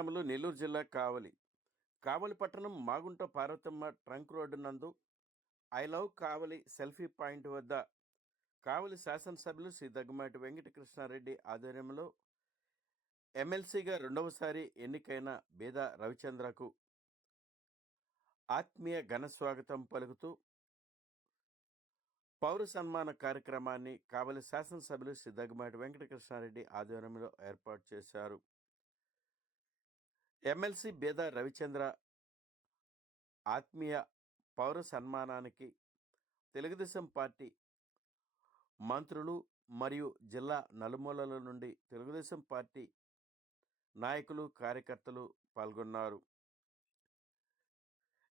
పరిణామాలు నెల్లూరు జిల్లా కావలి. కావలి పట్టణం మాగుంట పార్వతమ్మ ట్రంక్ రోడ్డు నందు I love Kavali selfie point వద్ద కావలి శాసనసభ్యులు శ్రీ దగ్గుమాటి వెంకటకృష్ణారెడ్డి ఆధ్వర్యంలో ఎమ్మెల్సీగా రెండవసారి ఎన్నికైన బేద రవిచంద్రకు ఆత్మీయ ఘన స్వాగతం పలుకుతూ పౌర సన్మాన కార్యక్రమాన్ని కావలి శాసనసభ్యులు శ్రీ దగ్గుమాటి వెంకటకృష్ణారెడ్డి ఆధ్వర్యంలో ఏర్పాటు చేశారు. ఎమ్మెల్సీ బేద రవిచంద్ర ఆత్మీయ పౌర సన్మానానికి తెలుగుదేశం పార్టీ మంత్రులు మరియు జిల్లా నలుమూలల నుండి తెలుగుదేశం పార్టీ నాయకులు కార్యకర్తలు పాల్గొన్నారు.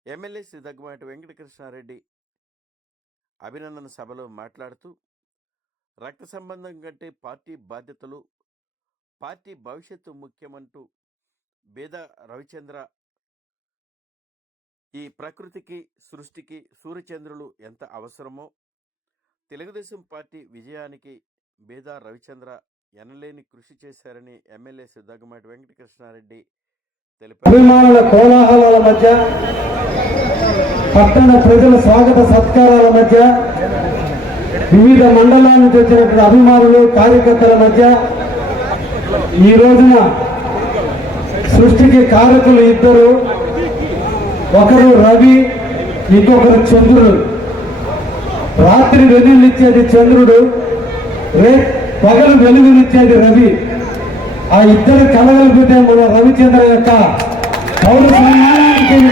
ఎమ్మెల్యే శ్రీ దగ్గుమాటి వెంకటకృష్ణారెడ్డి అభినందన సభలో మాట్లాడుతూ రక్త సంబంధం కంటే పార్టీ బాధ్యతలు పార్టీ భవిష్యత్తు ముఖ్యమంటూ బేద రవిచంద్ర ఈ ప్రకృతికి సృష్టికి సూర్యచంద్రులు ఎంత అవసరమో తెలుగుదేశం పార్టీ విజయానికి బేద రవిచంద్ర ఎనలేని కృషి చేశారని ఎమ్మెల్యే సిద్ధగమాటి వెంకటకృష్ణారెడ్డి తెలిపారు. అభిమానుల కోలాహలాల మధ్య పట్టణ ప్రజల స్వాగత సత్కారాల మధ్య వివిధ మండలాల నుంచి వచ్చినటువంటి అభిమానులు కార్యకర్తల మధ్య ఈ రోజున సృష్టికి కారకులు ఇద్దరు ఒకరు రవి ఇంకొకరు చంద్రుడు. రాత్రి వెలుగునిచ్చేది చంద్రుడు రే పగలు వెలుగునిచ్చేది రవి. ఆ ఇద్దరు కలగలిపితే మన రవిచంద్ర యొక్క పౌర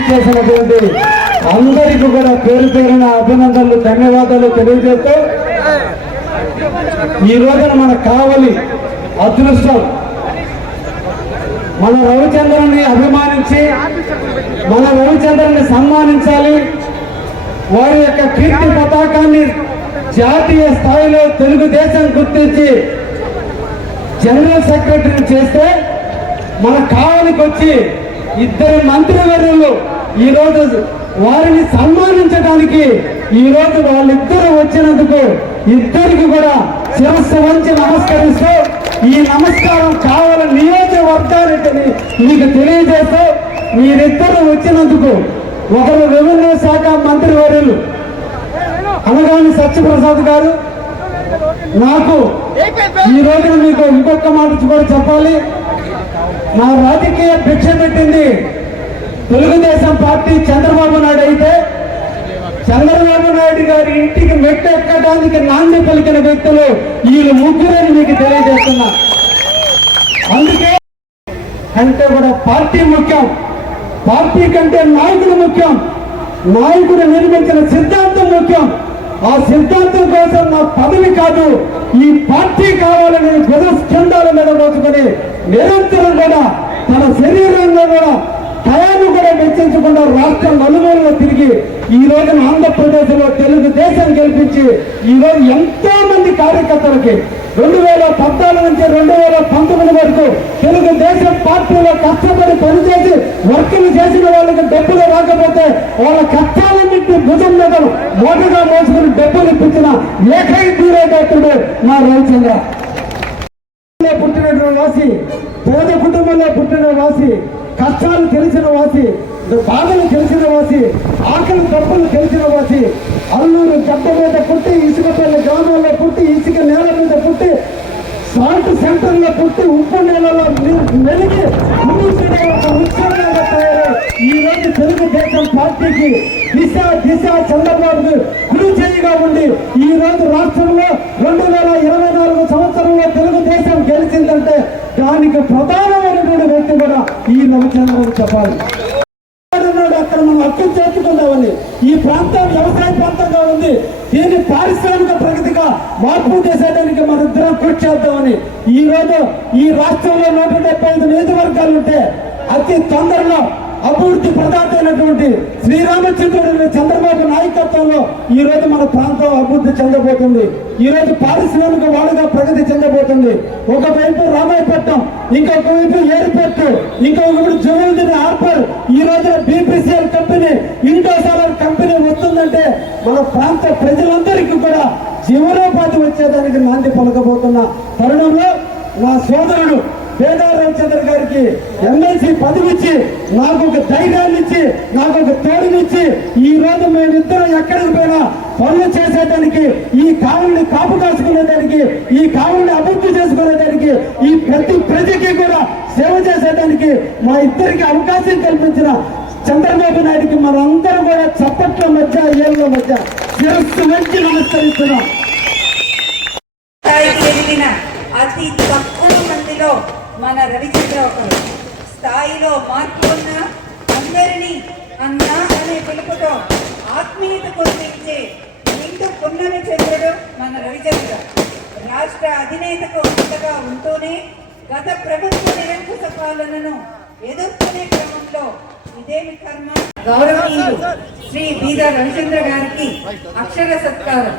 చేసినటువంటి అందరికీ కూడా పేరు పేరున అభినందనలు ధన్యవాదాలు తెలియజేస్తూ ఈ రోజున మన కావలి అదృష్టం మన రవిచంద్రుని అభిమానించి మన రవిచంద్రుని సన్మానించాలి. వారి యొక్క కీర్తి పతాకాన్ని జాతీయ స్థాయిలో తెలుగుదేశం గుర్తించి జనరల్ సెక్రటరీ చేస్తే మన కావానికి వచ్చి ఇద్దరు మంత్రివర్యులు ఈరోజు వారిని సన్మానించడానికి ఈ రోజు వాళ్ళిద్దరూ వచ్చినందుకు ఇద్దరికి కూడా శిరస్సు వంచి నమస్కరిస్తూ ఈ నమస్కారం కావాలని నియోజకవర్గానికి మీకు తెలియజేస్తే మీరిద్దరు వచ్చినందుకు ఒకరు రెవెన్యూ శాఖ మంత్రివర్యులు అనగాని సత్యప్రసాద్ గారు. నాకు ఈ రోజున మీకు ఇంకొక మాట కూడా చెప్పాలి. నా రాజకీయ భిక్ష పెట్టింది తెలుగుదేశం పార్టీ చంద్రబాబు నాయుడు అయితే చంద్రబాబు నాయుడు గారి ఇంటికి మెట్టు ఎక్కడానికి నాణ్య పలికిన వ్యక్తులు వీళ్ళు ముగ్గురని మీకు తెలియజేస్తున్నా. అందుకే కంటే కూడా పార్టీ ముఖ్యం. పార్టీ కంటే నాయకుడు ముఖ్యం. నాయకుడు నిర్మించిన సిద్ధాంతం ముఖ్యం. ఆ సిద్ధాంతం కోసం నా పదవి కాదు ఈ పార్టీ కావాలని గురస్కంధాల మీద మోసుకొని నిరంతరం కూడా తన శరీరంలో కూడా టయాన్ని కూడా వెచ్చించకుండా రాష్ట్రం నలుమూలలో తిరిగి ఈ రోజున ఆంధ్రప్రదేశ్లో తెలుగుదేశం గెలిపించి ఈ రోజు ఎంతో మంది కార్యకర్తలకి రెండు వేల పద్నాలుగు నుంచి రెండు వేల పంతొమ్మిది వరకు తెలుగుదేశం పార్టీలో కష్టపడి పనిచేసి వర్కులు చేసిన వాళ్ళకి డబ్బులు రాకపోతే వాళ్ళ కష్టాలన్నింటినీ భుజం మీద మోటగా మోసుకుని డబ్బులు ఇప్పించిన ఏకైక తీరేటప్పుడు మా రవిచంద్ర. పుట్టినటువంటి వాసి పేద కుటుంబంలో పుట్టిన వాసి కష్టాలు తెలిసిన వాసి బాధలు తెలిసిన వాసి ఆకలి తప్పులు తెలిసిన వాసి అల్లూరు గడ్డ మీద పుట్టి ఇసుకపల్లి గ్రామాల్లో పుట్టి ఇసుక నేల మీద పుట్టి సాల్ట్ సెంటర్లో పుట్టి ఉప్పు నేలలో మెలిగి ఉమ్మించిన ఈ రోజు తెలుగుదేశం పార్టీకి దిశ దిశ చంద్రబాబు గురు చేయిగా ఉండి ఈ రోజు రాష్ట్రంలో రెండు వేల ఇరవై నాలుగు సంవత్సరంలో తెలుగుదేశం గెలిచిందంటే దానికి ప్రధానమైనటువంటి వ్యక్తి కూడా ఈ రవిచంద్రన్ చెప్పాలి. ఈ ప్రాంతం వ్యవసాయ ప్రాంతంగా ఉంది. దీన్ని పారిశ్రామిక ప్రగతిగా మార్పు చేసేదానికి మన ఇద్దరం కృషి చేద్దామని ఈ రోజు ఈ రాష్ట్రంలో నూట డెబ్బై ఐదు నియోజకవర్గాలు ఉంటే అతి తొందరలో అభివృద్ధి ప్రదాత అయినటువంటి శ్రీరామచంద్రుడు చంద్రబాబు నాయకత్వంలో ఈ రోజు మన ప్రాంతం అభివృద్ధి చెందబోతుంది. ఈ రోజు పారిశ్రామిక వాడుగా ప్రగతి చెందబోతుంది. ఒకవైపు రామాయపట్నం ఇంకొక వైపు ఎయిర్పోర్ట్ ఇంకొకటి వైపు ఆర్పర్. ఈ రోజున బీపీసీఎల్ కంపెనీ ఇండోసోలార్ కంపెనీ వస్తుందంటే మన ప్రాంత ప్రజలందరికీ కూడా జీవనోపాధి వచ్చేదానికి నాంది పలకబోతున్న తరుణంలో నా సోదరుడు పేదా రామచంద్ర గారికి ఎమ్మెల్సీ పదవి ఇచ్చి నాకు ఒక ధైర్యాన్ని ఇచ్చి నాకు ఒక తోడునిచ్చి ఈ రోజు మేమిద్దరం ఎక్కడికి పోయినా పనులు చేసేదానికి ఈ కావుల్ని కాపు కాసుకునేదానికి ఈ కావుల్ని అభివృద్ధి చేసుకునేదానికి ఈ ప్రతి ప్రజకి కూడా సేవ చేసేదానికి మా ఇద్దరికి అవకాశం కల్పించిన చంద్రబాబు నాయుడికి మనందరం కూడా చప్పట్ల మధ్య ఏళ్ళ మధ్య శిరస్సు వంచి నమస్కరిస్తున్నాం స్థాయికి ఎదిగిన అతి తక్కువ మందిలో మన రవిచంద్ర ఒకరు స్థాయిలో మార్పు ఉన్న అందరినీ అన్న అనే పిలుపుతో ఆత్మీయత కొనిపించే నిండు పున్నమి చంద్రుడు మన రవిచంద్ర రాష్ట్ర అధినేతకు అంతగా ఉంటూనే గత ప్రభుత్వ నిరంకుశ పాలనను ఎదుర్కొనే క్రమంలో ఇదేమి కర్మ? గౌరవనీయులు శ్రీ బీద రవిచంద్ర గారికి అక్షర సత్కారం.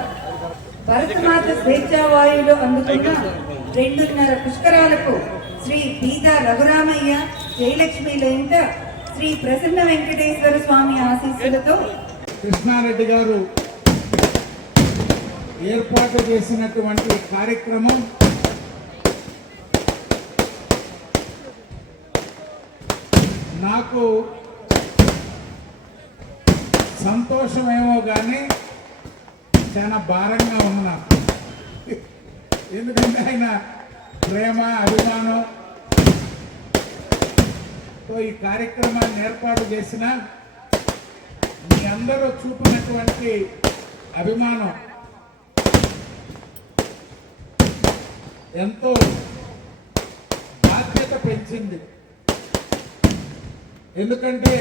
భరతమాత స్వేచ్ఛావాయువులు అందుకున్న రెండున్నర పుష్కరాలకు శ్రీ బీద రఘురామయ్య జయలక్ష్మి లేంట శ్రీ ప్రసన్న వెంకటేశ్వర స్వామి ఆశీస్సులతో కృష్ణారెడ్డి గారు ఏర్పాటు చేసినటువంటి కార్యక్రమం నాకు సంతోషమేమో కానీ చాలా భారంగా ఉంది నాకు ఎందుకంటే ఆయన ప్రేమ అభిమానం ఈ కార్యక్రమాన్ని ఏర్పాటు చేసిన మీ అందరూ చూపినటువంటి అభిమానం ఎంతో బాధ్యత పెంచింది. ఎందుకంటే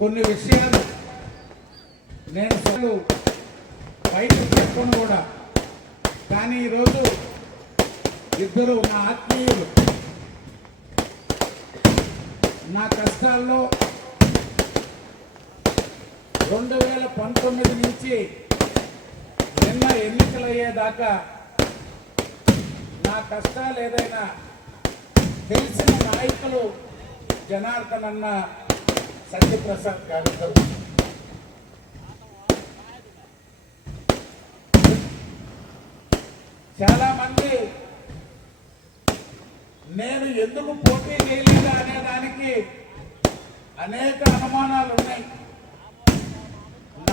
కొన్ని విషయాలు నేను అసలు బయట చెప్పను కూడా. కానీ ఈరోజు ఇద్దరు నా ఆత్మీయులు నా కష్టాల్లో రెండు వేల పంతొమ్మిది నుంచి నిన్న ఎన్నికలయ్యేదాకా నా కష్టాలు ఏదైనా తెలిసిన నాయకులు జనార్దన్ అన్న సత్యప్రసాద్ గారు. చాలామంది నేను ఎందుకు పోటీ చేయలేదా అనే దానికి అనేక అనుమానాలు ఉన్నాయి.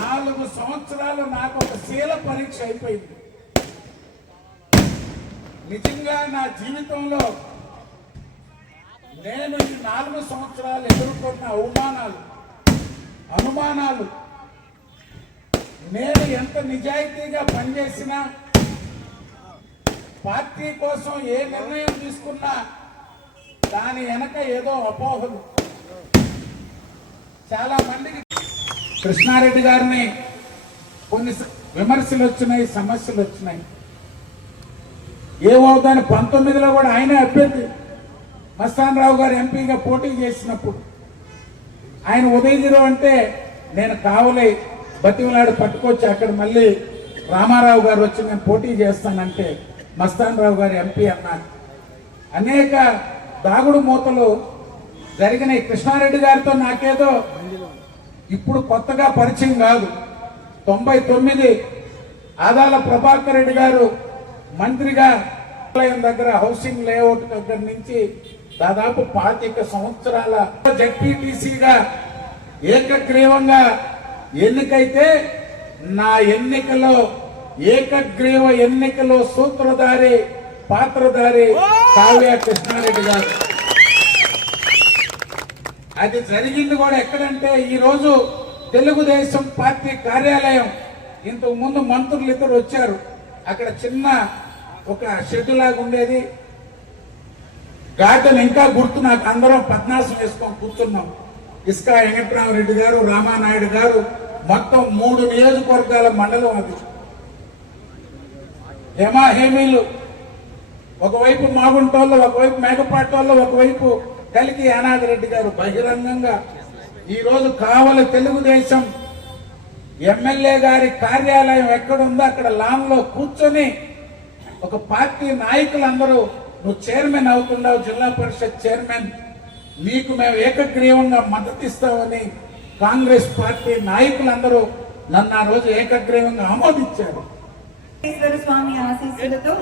నాలుగు సంవత్సరాలు నాకు ఒక శీల పరీక్ష అయిపోయింది. నిజంగా నా జీవితంలో నేను ఈ నాలుగు సంవత్సరాలు ఎదుర్కొన్న అవమానాలు అనుమానాలు నేను ఎంత నిజాయితీగా పనిచేసినా పార్టీ కోసం ఏ నిర్ణయం తీసుకున్నా దాని వెనక ఏదో అపోహలు. చాలా మందికి కృష్ణారెడ్డి గారిని కొన్ని విమర్శలు వచ్చినాయి సమస్యలు వచ్చినాయి. ఏమవుతాయని పంతొమ్మిదిలో కూడా ఆయనే అభ్యర్థి. మస్తాన్ రావు గారు ఎంపీగా పోటీ చేసినప్పుడు. ఆయన ఉదయగిరి అంటే నేను కావలే బతిమలాడు పట్టుకొచ్చి అక్కడ మళ్ళీ రామారావు గారు వచ్చి నేను పోటీ చేస్తానంటే మస్తాన్ రావు గారు ఎంపీ అన్నారు. అనేక దాగుడు మూతలు జరిగినాయి కృష్ణారెడ్డి గారితో నాకేదో ఇప్పుడు కొత్తగా పరిచయం కాదు. తొంభై తొమ్మిది ఆదాల ప్రభాకర్ రెడ్డి గారు మంత్రిగా దగ్గర హౌసింగ్ లేఅవుట్ దగ్గర నుంచి దాదాపు పాతిక సంవత్సరాల జడ్పీటీసీగా ఏకగ్రీవంగా ఎన్నికైతే నా ఎన్నికలో ఏకగ్రీవ ఎన్నికలో సూత్రధారి పాత్రధారి కావ్య కృష్ణారెడ్డి గారు. అది జరిగింది కూడా ఎక్కడంటే ఈ రోజు తెలుగుదేశం పార్టీ కార్యాలయం ఇంతకు ముందు మంత్రులు ఇద్దరు వచ్చారు. అక్కడ చిన్న ఒక షెడ్ లాగా ఉండేది. గార్డెన్ ఇంకా గుర్తు నాకు. అందరం పద్నాసం వేసుకొని కూర్చున్నాం. ఇసుక వెంకట్రామరెడ్డి గారు రామానాయుడు గారు మొత్తం మూడు నియోజకవర్గాల మండలం అది. హేమాహేమీలు. ఒకవైపు మాగుంటోళ్ళు ఒకవైపు మేకపాటోళ్ళు ఒకవైపు కలికి యానాది రెడ్డి గారు బహిరంగంగా. ఈరోజు కావలి తెలుగుదేశం ఎమ్మెల్యే గారి కార్యాలయం ఎక్కడుందో అక్కడ లాన్లో కూర్చొని ఒక పార్టీ నాయకులందరూ నువ్వు చైర్మన్ అవుతున్నావు జిల్లా పరిషత్ చైర్మన్. నీకు మేము ఏకగ్రీవంగా మద్దతు ఇస్తామని కాంగ్రెస్ పార్టీ నాయకులందరూ నన్ను ఆ రోజు ఏకగ్రీవంగా ఆమోదించారు. స్వామి ఆశీస్సులతో